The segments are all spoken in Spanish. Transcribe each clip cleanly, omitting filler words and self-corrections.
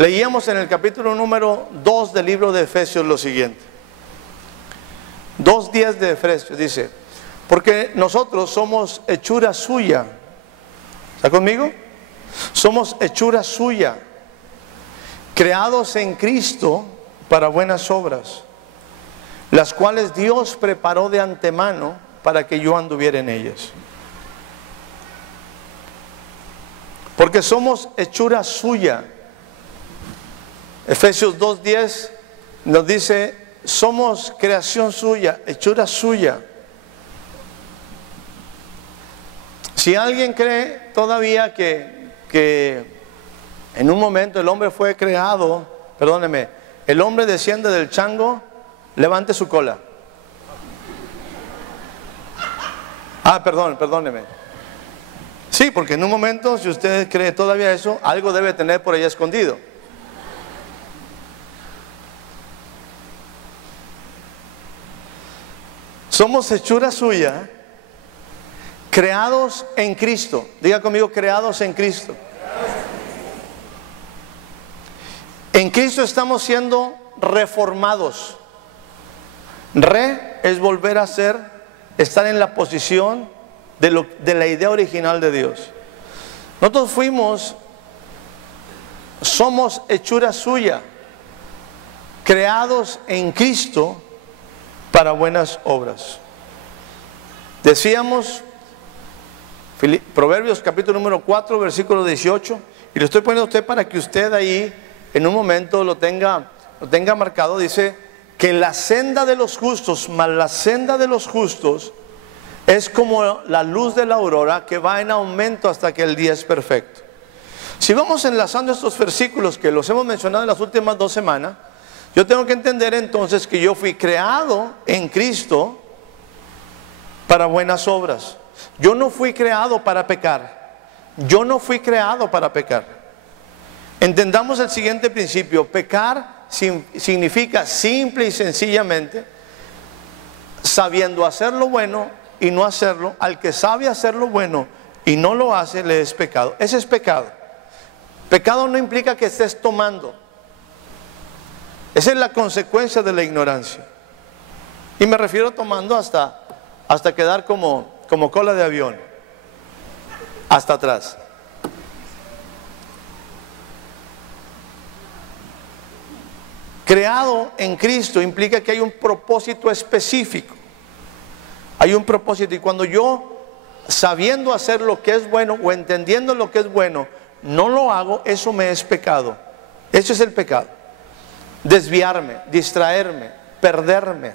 Leíamos en el capítulo número 2 del libro de Efesios lo siguiente. 2:10 de Efesios dice: porque nosotros somos hechura suya. ¿Está conmigo? Somos hechura suya, creados en Cristo para buenas obras, las cuales Dios preparó de antemano para que yo anduviera en ellas. Porque somos hechura suya. Efesios 2:10 nos dice: somos creación suya, hechura suya. Si alguien cree todavía que en un momento el hombre fue creado, perdóneme, el hombre desciende del chango, levante su cola. Perdóneme. Sí, porque en un momento, si usted cree todavía eso, algo debe tener por ahí escondido. Somos hechura suya, creados en Cristo. Diga conmigo: creados en Cristo. En Cristo estamos siendo reformados. Es volver a ser, estar en la posición de la idea original de Dios. Nosotros somos hechura suya, creados en Cristo para buenas obras. Decíamos Proverbios capítulo número 4 versículo 18, y lo estoy poniendo a usted para que usted ahí en un momento lo tenga marcado. Dice que la senda de los justos, mas la senda de los justos es como la luz de la aurora, que va en aumento hasta que el día es perfecto. Si vamos enlazando estos versículos que los hemos mencionado en las últimas 2 semanas, yo tengo que entender entonces que yo fui creado en Cristo para buenas obras. Yo no fui creado para pecar. Yo no fui creado para pecar. Entendamos el siguiente principio: pecar significa simple y sencillamente sabiendo hacer lo bueno y no hacerlo. Al que sabe hacer lo bueno y no lo hace, le es pecado. Ese es pecado. Pecado no implica que estés tomando. Esa es la consecuencia de la ignorancia. Y me refiero a tomando hasta quedar como cola de avión, hasta atrás. Creado en Cristo implica que hay un propósito específico. Hay un propósito, y cuando yo, sabiendo hacer lo que es bueno o entendiendo lo que es bueno, no lo hago, eso me es pecado. Eso es el pecado. Desviarme, distraerme, perderme.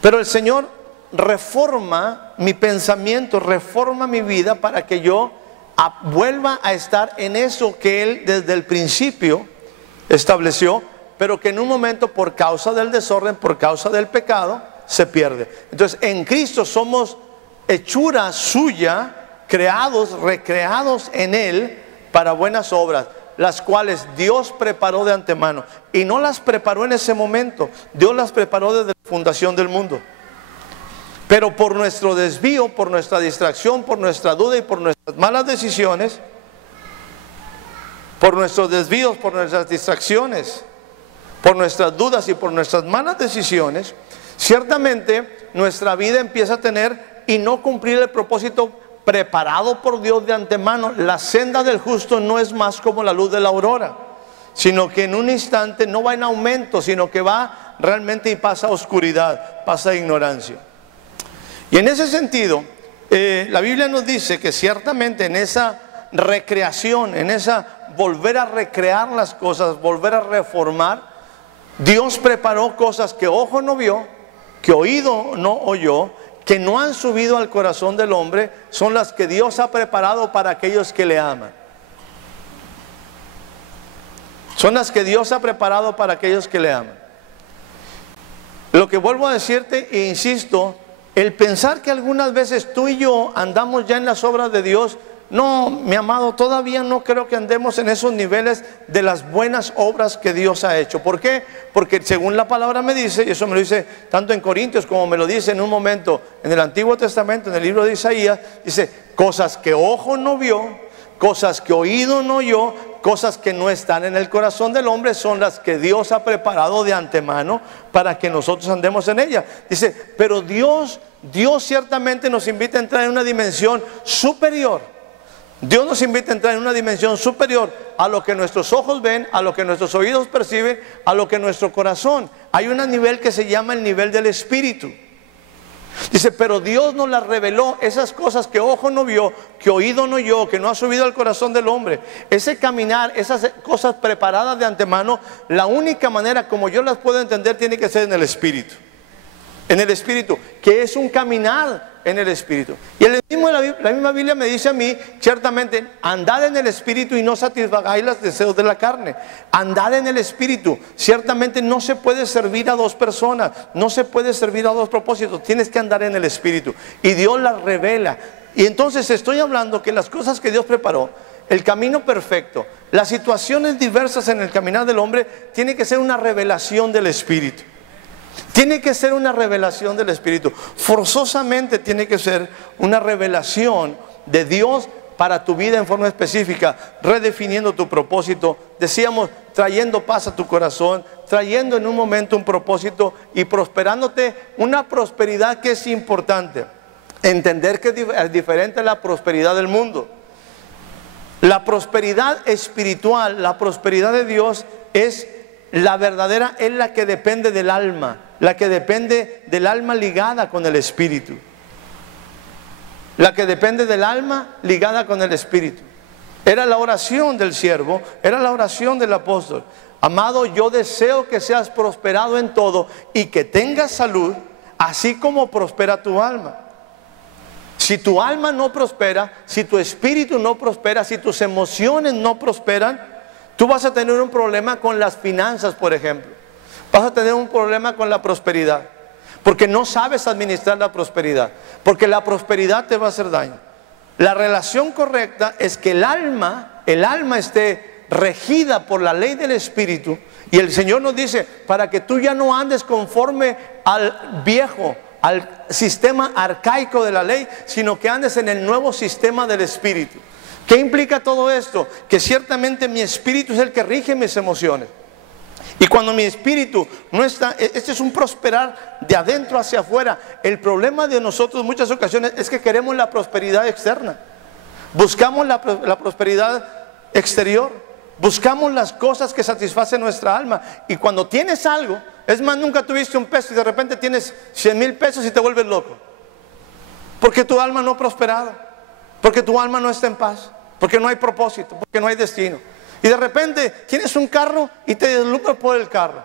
Pero el Señor reforma mi pensamiento, reforma mi vida para que yo vuelva a estar en eso que Él desde el principio estableció, pero que en un momento, por causa del desorden, por causa del pecado, se pierde. Entonces en Cristo somos hechura suya, recreados en Él para buenas obras, las cuales Dios preparó de antemano. Y no las preparó en ese momento, Dios las preparó desde la fundación del mundo. Pero por nuestro desvío, por nuestra distracción, por nuestra duda y por nuestras malas decisiones, por nuestros desvíos, por nuestras distracciones, por nuestras dudas y por nuestras malas decisiones, ciertamente nuestra vida empieza a tener y no cumplir el propósito preparado por Dios de antemano. La senda del justo no es más como la luz de la aurora, sino que en un instante no va en aumento, sino que va realmente y pasa a oscuridad, pasa a ignorancia. Y en ese sentido, la Biblia nos dice que ciertamente en esa recreación, en esa volver a recrear las cosas, volver a reformar, Dios preparó cosas que ojo no vio, que oído no oyó, que no han subido al corazón del hombre, son las que Dios ha preparado para aquellos que le aman. Son las que Dios ha preparado para aquellos que le aman. Lo que vuelvo a decirte e insisto, el pensar que algunas veces tú y yo andamos ya en las obras de Dios, no, mi amado, todavía no creo que andemos en esos niveles de las buenas obras que Dios ha hecho. ¿Por qué? Porque según la palabra me dice, y eso me lo dice tanto en Corintios como me lo dice en un momento en el Antiguo Testamento, en el libro de Isaías, dice: cosas que ojo no vio, cosas que oído no oyó, cosas que no están en el corazón del hombre son las que Dios ha preparado de antemano para que nosotros andemos en ellas. Dice, pero Dios ciertamente nos invita a entrar en una dimensión superior. Dios nos invita a entrar en una dimensión superior a lo que nuestros ojos ven, a lo que nuestros oídos perciben, a lo que nuestro corazón. Hay un nivel que se llama el nivel del espíritu. Dice, pero Dios nos las reveló, esas cosas que ojo no vio, que oído no oyó, que no ha subido al corazón del hombre. Ese caminar, esas cosas preparadas de antemano, la única manera como yo las puedo entender tiene que ser en el espíritu. En el espíritu, que es un caminar en el espíritu. Y la misma Biblia me dice a mí, ciertamente, andad en el espíritu y no satisfagáis los deseos de la carne. Andad en el espíritu. Ciertamente no se puede servir a dos personas, no se puede servir a dos propósitos. Tienes que andar en el espíritu. Y Dios las revela. Y entonces estoy hablando que las cosas que Dios preparó, el camino perfecto, las situaciones diversas en el caminar del hombre, tiene que ser una revelación del espíritu. Tiene que ser una revelación del Espíritu. Forzosamente tiene que ser una revelación de Dios para tu vida en forma específica, redefiniendo tu propósito. Decíamos, trayendo paz a tu corazón, trayendo en un momento un propósito y prosperándote, una prosperidad que es importante. Entender que es diferente a la prosperidad del mundo. La prosperidad espiritual, la prosperidad de Dios es la verdadera, es la que depende del alma, la que depende del alma ligada con el espíritu. La que depende del alma ligada con el espíritu. Era la oración del siervo, era la oración del apóstol. Amado, yo deseo que seas prosperado en todo y que tengas salud, así como prospera tu alma. Si tu alma no prospera, si tu espíritu no prospera, si tus emociones no prosperan, tú vas a tener un problema con las finanzas, por ejemplo. Vas a tener un problema con la prosperidad. Porque no sabes administrar la prosperidad. Porque la prosperidad te va a hacer daño. La relación correcta es que el alma esté regida por la ley del espíritu. Y el Señor nos dice, para que tú ya no andes conforme al viejo, al sistema arcaico de la ley, sino que andes en el nuevo sistema del espíritu. ¿Qué implica todo esto? Que ciertamente mi espíritu es el que rige mis emociones. Y cuando mi espíritu no está, este es un prosperar de adentro hacia afuera. El problema de nosotros en muchas ocasiones es que queremos la prosperidad externa. Buscamos la prosperidad exterior. Buscamos las cosas que satisfacen nuestra alma. Y cuando tienes algo, es más, nunca tuviste un peso y de repente tienes 100,000 pesos y te vuelves loco. Porque tu alma no ha prosperado. Porque tu alma no está en paz. Porque no hay propósito. Porque no hay destino. Y de repente tienes un carro y te deslumbras por el carro.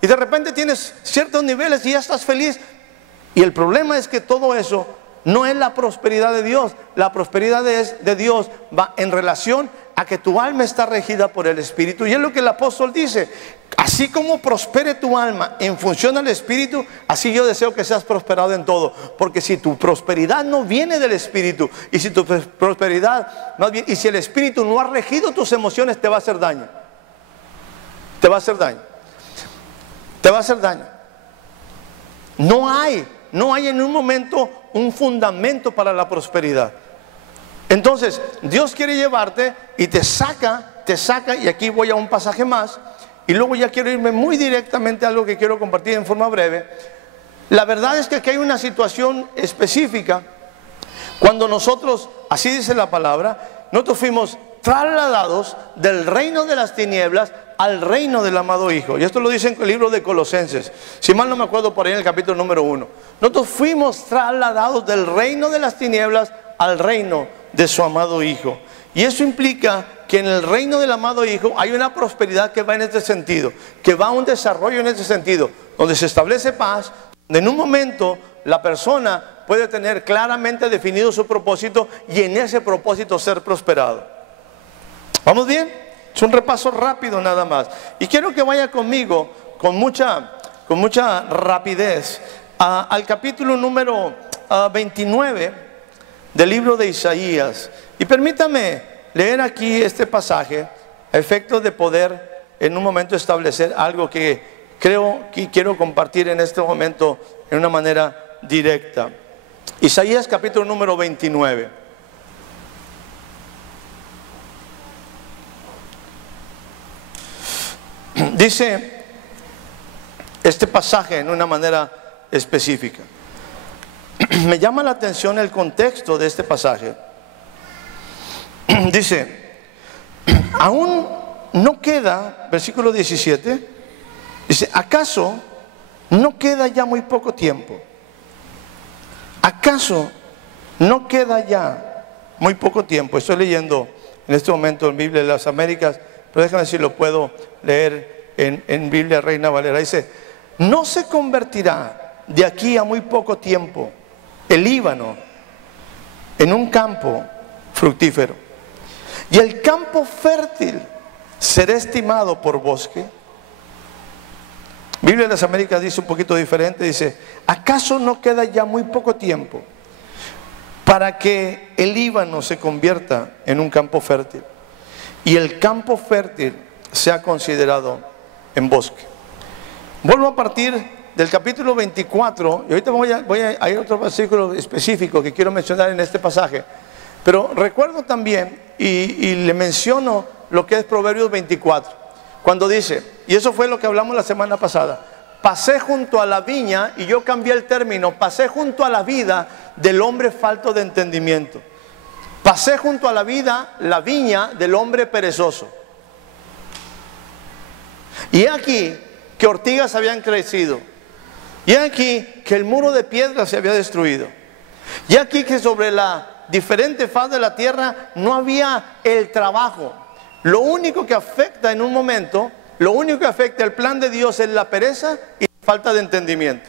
Y de repente tienes ciertos niveles y ya estás feliz. Y el problema es que todo eso no es la prosperidad de Dios. La prosperidad de Dios va en relación a que tu alma está regida por el Espíritu. Y es lo que el apóstol dice. Así como prospere tu alma en función al Espíritu, así yo deseo que seas prosperado en todo. Porque si tu prosperidad no viene del Espíritu, y si tu prosperidad más bien, y si el Espíritu no ha regido tus emociones, te va a hacer daño. Te va a hacer daño. Te va a hacer daño. No hay en un momento un fundamento para la prosperidad. Entonces, Dios quiere llevarte y te saca, y aquí voy a un pasaje más. Y luego ya quiero irme muy directamente a algo que quiero compartir en forma breve. La verdad es que aquí hay una situación específica. Cuando nosotros, así dice la palabra, nosotros fuimos trasladados del reino de las tinieblas al reino del amado Hijo. Y esto lo dice en el libro de Colosenses. Si mal no me acuerdo, por ahí en el capítulo número 1. Nosotros fuimos trasladados del reino de las tinieblas al reino de su amado Hijo. Y eso implica que en el reino del amado Hijo hay una prosperidad que va en este sentido, que va a un desarrollo en este sentido, donde se establece paz, donde en un momento la persona puede tener claramente definido su propósito y en ese propósito ser prosperado. ¿Vamos bien? Es un repaso rápido nada más. Y quiero que vaya conmigo con mucha rapidez al capítulo número 29 del libro de Isaías. Y permítame leer aquí este pasaje a efectos de poder en un momento establecer algo que creo que quiero compartir en este momento en una manera directa. Isaías capítulo número 29. Dice este pasaje en una manera específica. Me llama la atención el contexto de este pasaje. Dice, aún no queda, versículo 17, dice, ¿acaso no queda ya muy poco tiempo? ¿Acaso no queda ya muy poco tiempo? Estoy leyendo en este momento en Biblia de las Américas, pero déjame ver si lo puedo leer en Biblia Reina Valera. Dice, no se convertirá de aquí a muy poco tiempo el Líbano en un campo fructífero, y el campo fértil será estimado por bosque. Biblia de las Américas dice un poquito diferente, dice, ¿acaso no queda ya muy poco tiempo para que el Líbano se convierta en un campo fértil y el campo fértil sea considerado en bosque? Vuelvo a partir del capítulo 24, y ahorita voy a ir a otro versículo específico que quiero mencionar en este pasaje, pero recuerdo también y le menciono lo que es Proverbios 24, cuando dice, y eso fue lo que hablamos la semana pasada, pasé junto a la viña, y yo cambié el término, pasé junto a la vida del hombre falto de entendimiento, pasé junto a la viña del hombre perezoso, y aquí que ortigas habían crecido, y aquí que el muro de piedra se había destruido, y aquí que sobre la diferente faz de la tierra no había el trabajo. Lo único que afecta en un momento, lo único que afecta el plan de Dios es la pereza y la falta de entendimiento.